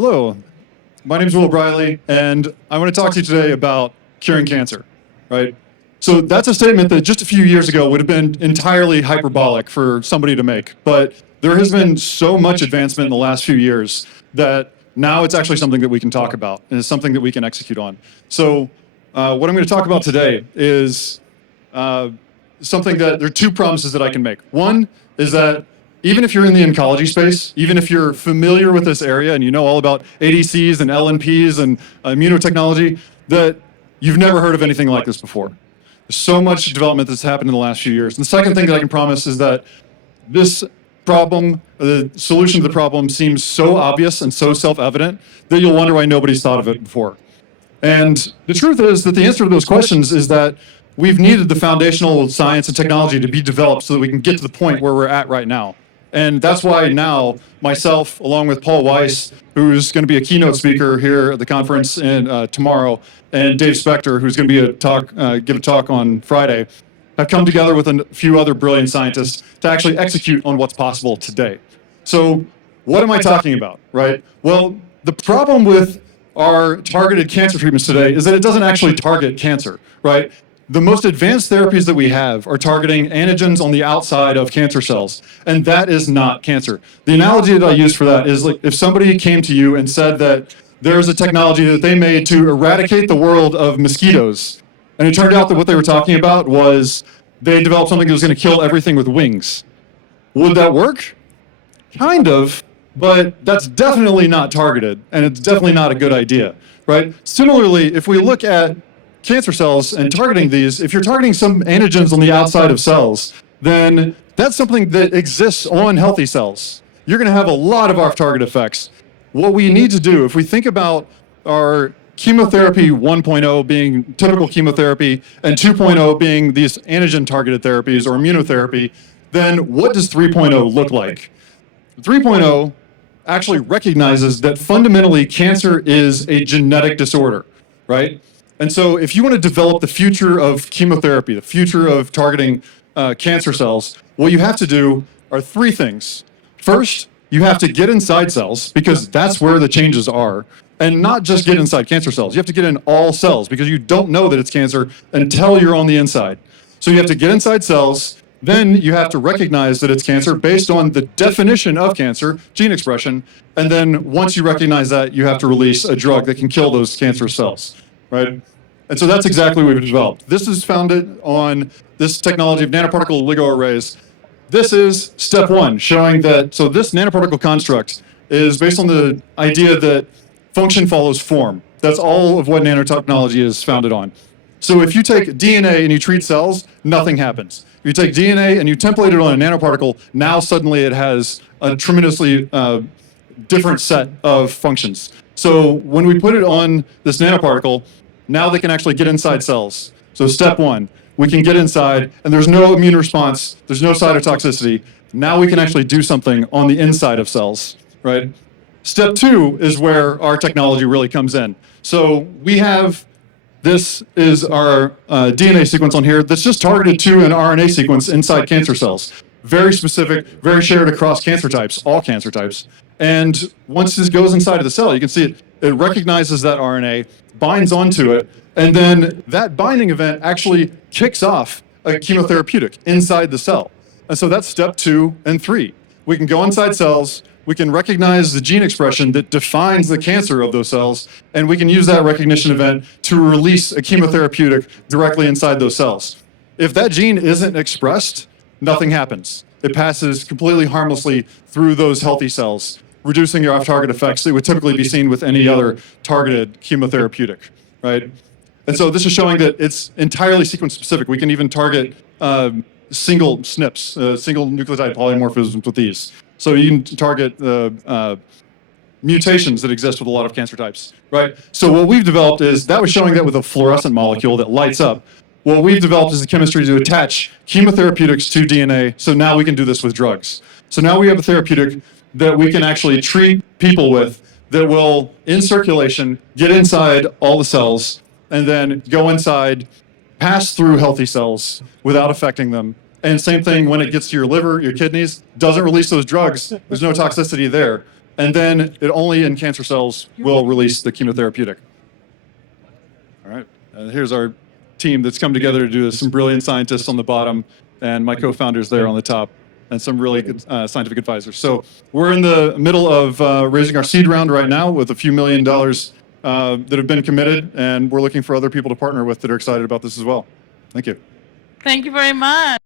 Hello, my name is Briley, and I want to talk to you today about curing cancer, right? So that's a statement that just a few years ago would have been entirely hyperbolic for somebody to make, but there has been so much advancement in the last few years that now it's actually something that we can talk about, and it's something that we can execute on. So what I'm going to talk about today is something that, there are two promises that I can make. One is that even if you're in the oncology space, even if you're familiar with this area and you know all about ADCs and LNPs and immunotechnology, that you've never heard of anything like this before. There's so much development that's happened in the last few years. And the second thing that I can promise is that this problem, the solution to the problem, seems so obvious and so self-evident that you'll wonder why nobody's thought of it before. And the truth is that the answer to those questions is that we've needed the foundational science and technology to be developed so that we can get to the point where we're at right now. And that's why now, myself, along with Paul Weiss, who's going to be a keynote speaker here at the conference tomorrow, and Dave Spector, who's going to be give a talk on Friday, have come together with a few other brilliant scientists to actually execute on what's possible today. So what am I talking about, right? Well, the problem with our targeted cancer treatments today is that it doesn't actually target cancer, right? The most advanced therapies that we have are targeting antigens on the outside of cancer cells, and that is not cancer. The analogy that I use for that is like if somebody came to you and said that there's a technology that they made to eradicate the world of mosquitoes, and it turned out that what they were talking about was they developed something that was going to kill everything with wings. Would that work? Kind of, but that's definitely not targeted, and it's definitely not a good idea, right? Similarly, if we look at cancer cells and targeting these, if you're targeting some antigens on the outside of cells, then that's something that exists on healthy cells. You're going to have a lot of off-target effects. What we need to do, if we think about our chemotherapy 1.0 being typical chemotherapy and 2.0 being these antigen-targeted therapies or immunotherapy, then what does 3.0 look like? 3.0 actually recognizes that fundamentally cancer is a genetic disorder, right? And so if you want to develop the future of chemotherapy, the future of targeting cancer cells, what you have to do are three things. First, you have to get inside cells because that's where the changes are. And not just get inside cancer cells. You have to get in all cells because you don't know that it's cancer until you're on the inside. So you have to get inside cells. Then you have to recognize that it's cancer based on the definition of cancer, gene expression. And then once you recognize that, you have to release a drug that can kill those cancer cells. Right? And so that's exactly what we've developed. This is founded on this technology of nanoparticle oligoarrays. This is step one, showing that, so this nanoparticle construct is based on the idea that function follows form. That's all of what nanotechnology is founded on. So if you take DNA and you treat cells, nothing happens. If you take DNA and you template it on a nanoparticle, now suddenly it has a tremendously different set of functions. So when we put it on this nanoparticle, now they can actually get inside cells. So step one, we can get inside and there's no immune response, there's no cytotoxicity. Now we can actually do something on the inside of cells, right? Step two is where our technology really comes in. So we have, this is our DNA sequence on here that's just targeted to an RNA sequence inside cancer cells. Very specific, very shared across cancer types, all cancer types. And once this goes inside of the cell, you can see it recognizes that RNA, binds onto it, and then that binding event actually kicks off a chemotherapeutic inside the cell. And so that's step 2 and 3. We can go inside cells, we can recognize the gene expression that defines the cancer of those cells, and we can use that recognition event to release a chemotherapeutic directly inside those cells. If that gene isn't expressed, nothing happens. It passes completely harmlessly through those healthy cells, reducing your off-target effects that would typically be seen with any other targeted chemotherapeutic, right? And so this is showing that it's entirely sequence-specific. We can even target single SNPs, single nucleotide polymorphisms with these. So you can target mutations that exist with a lot of cancer types, right? So what we've developed is, that was showing that with a fluorescent molecule that lights up. What we've developed is the chemistry to attach chemotherapeutics to DNA, so now we can do this with drugs. So now we have a therapeutic that we can actually treat people with that will, in circulation, get inside all the cells, and then go inside, pass through healthy cells without affecting them. And same thing when it gets to your liver, your kidneys, doesn't release those drugs. There's no toxicity there. and then it only in cancer cells will release the chemotherapeutic. All right, here's our team that's come together to do this. Some brilliant scientists on the bottom, and my co-founders there on the top, and some really good scientific advisors. So we're in the middle of raising our seed round right now with a few $1 million that have been committed, and we're looking for other people to partner with that are excited about this as well. Thank you. Thank you very much.